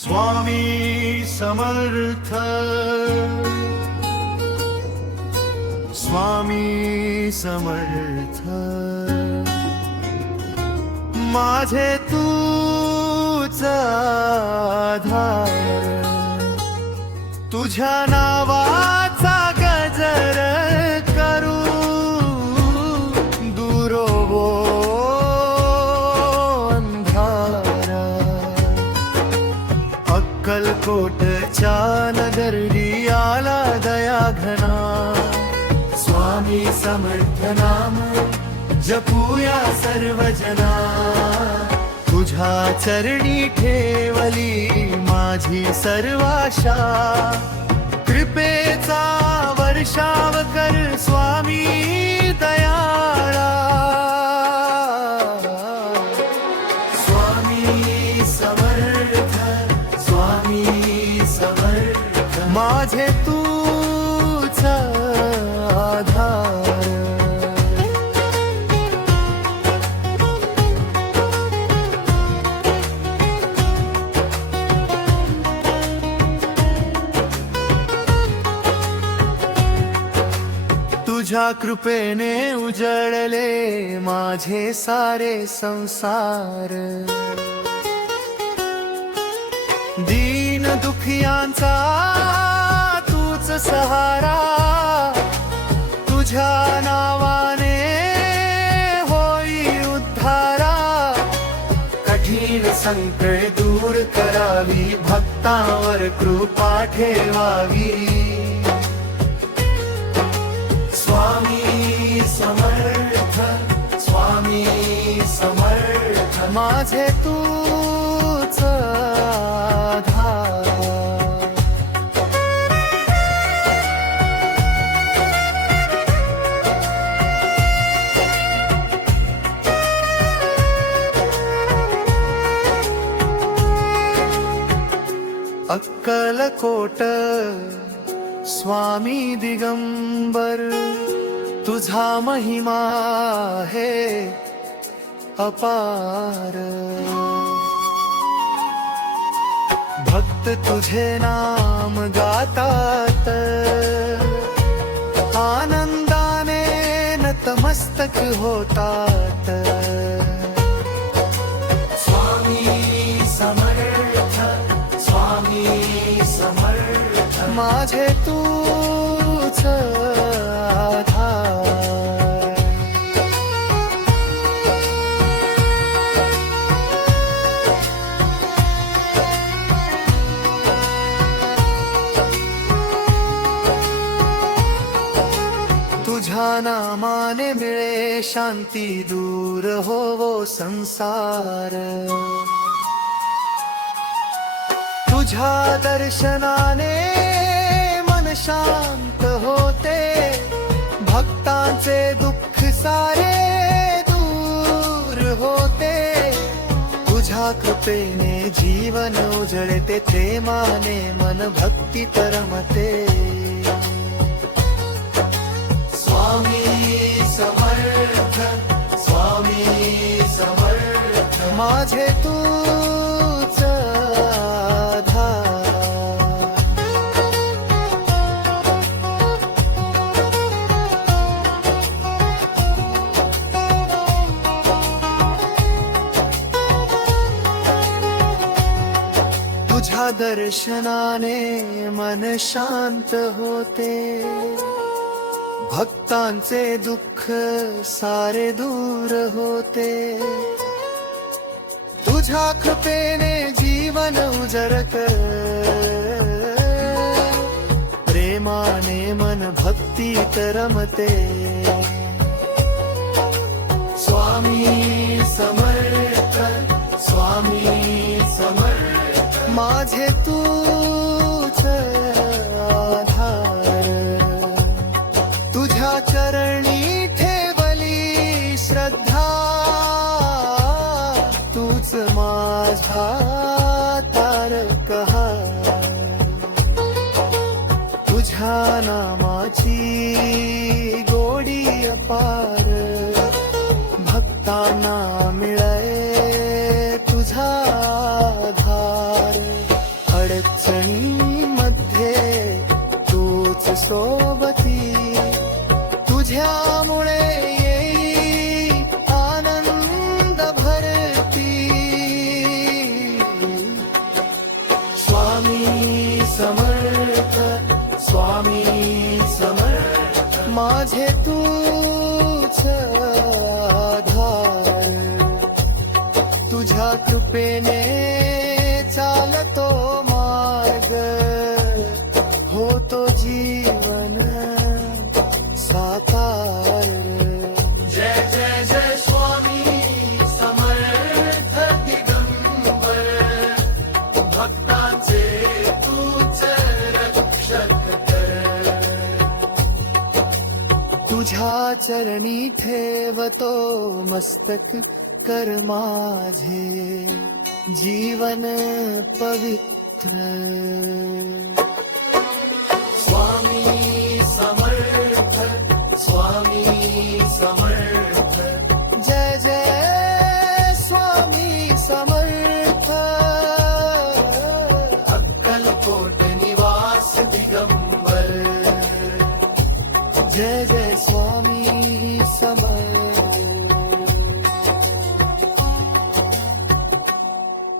स्वामी समर्थ स्वामी समर्थ माझे तूच आधार तुझ्या नावाचा गजर करू दुरोवो अंधारा अक्कलकोटच्या नगरी आला दया घना स्वामी समर्थ नाम जपूया सर्वजना तुझ्या चरणी ठेवली माझी सर्वाशा कृपेचा वर्षाव कर स्वामी दयाळा स्वामी समर्थ स्वामी समर्थ माझे तूच आधार तुझ्या कृपेने उजळले माझे सारे संसार दीन दुखियांचा तूच सहारा तुझ्या नावाने होई उद्धारा कठीण संकट दूर करावी भक्तांवर कृपा ठेवावी स्वामी समर्थ स्वामी समर्थ माझे तूच आधार अक्कलकोट स्वामी दिगंबर तुझा महिमा है अपार भक्त तुझे नाम गातात आनंदाने नतमस्तक होतात स्वामी समर्थ स्वामी समर्थ माझे तूच आधार तुझ्या नामाने मिळे शांती दूर होवो संसार तुझ्या दर्शनाने मन शांत होते भक्तांचे दुःख सारे दूर होते तुझ्या कृपेने जीवन उजळते प्रेमाने मन भक्ती तरमते स्वामी समर्थ स्वामी समर्थ माझे तूच आधार तुझ्या दर्शनाने मन शांत होते भक्तांचे दुःख सारे दूर होते तुझ्या कृपेने जीवन उजळत प्रेमाने मन भक्तीत रमते स्वामी समर्थ स्वामी समर्थ माझे तूच आधार तुझ्या चरणी ठेवली श्रद्धा तूच माझा तारकहार तुझ्या नामाची गोडी अपार भक्तांना मिळे तुझा आधार माझे तूच आधार, तुझ्या कृपेने चालतो मार्ग, होतो जीवन साकार. जय जय जय स्वामी समर्थ दिगंबर, भक्तांचे तूच रक्षक कर. तुझ्या चरणी ठेवतो मस्तक, कर माझे जीवन पवित्र. स्वामी समर्थ, स्वामी समर्थ, जय जय स्वामी समर्थ. अक्कलकोट निवास दिगंबर, जय जय